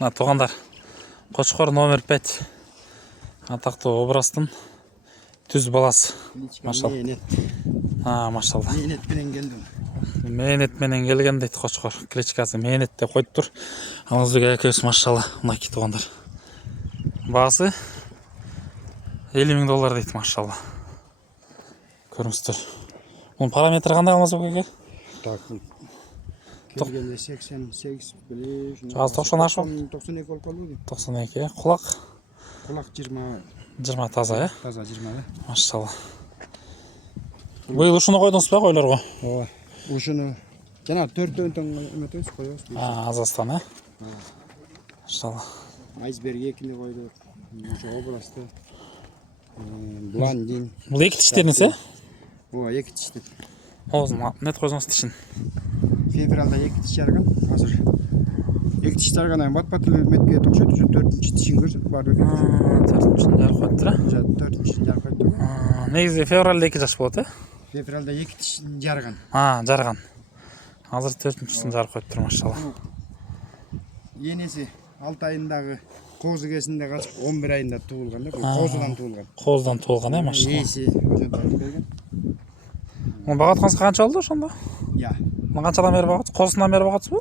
Туғандар, Қошқор номер 5 атақты обрастың түз баласы. Машалла. Машалла. Мейнетпенен келдім. Мейнетменен келген дейді Қошқор. Кличкасы Мейнет деп қойып тұр. Аңызбек әкесі машалла. Мұнайки туғандар. Бағасы $50,000 дейді машалла. Көріңіздер. Оның параметрі қандай Аңызбек әке? Так. Келгенде 88 біле. Жаз 90 ашу? 92 болып қалу. 92. Құлақ? Құлақ 20. 20 таза, е? Таза 20. Машалла. Бұл ұшыны қойдыңыз ба қойларға? Ой, ұшыны жана 4-тен үмітіміз қойыңыз. Азастан, е? Машалла. Айсберг 2-ні қойдық. Ұшы обрасты. Блондин. Бұл екі тіштеріңіз, е? Ой, 2 тішті. Оғызын, нет қойыңыз тішін. Февралда 2 тіш жарған, қазір. 2 тіш жарғанайын бат-батылы метке тоқшайды, 4-ші тішін көрсіп бар өкен. 4-ші жарық қойдыра? 4-ші жарық қойдыра. Негізі февралда 2 жаш болады, е? Февралда 2 тіш жарған. Жарған. Азыр 4-ші жарық қойып тұр, машалла. Енесі 6 айындағы қозы кесінде қашып 11 айында туылған. Қозыдан туылған. Қозыдан туылған, е, машалла. Есі өжетайын берген. Бағатқансы қанша болды сонда? Я. Қаншадан бері бағатсыз? Қозысынан бері бағатсыз ба?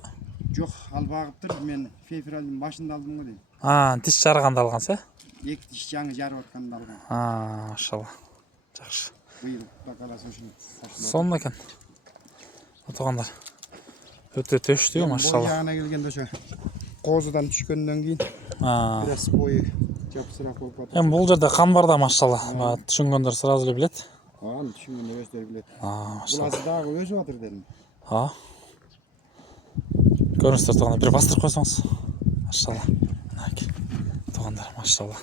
Жоқ, ал бағып тұр. Мен февралдың башында алдым ғой дейм. Тіс жарғанда алғансыз, е? 2 тіш жаңы жарып отқанда алған. Машалла. Жақсы. Бұйыл бақаласы үшін. Сонда екен. Туғандар. Өте төшті, машалла. Бой жағына келгенде осы қозыдан түшкеннен кейін біраз бойы жапсырақ болып жатыр. Бұл жерде қан бар да, машалла. Түшінгендер сразу білет. Түшінгендер өздері білет. Машалла. Бұл аздағы өзі жатыр дедім. Көріністер туғандар. Bir бастырып қойсаңыз. Машалла. Туғандар, машалла.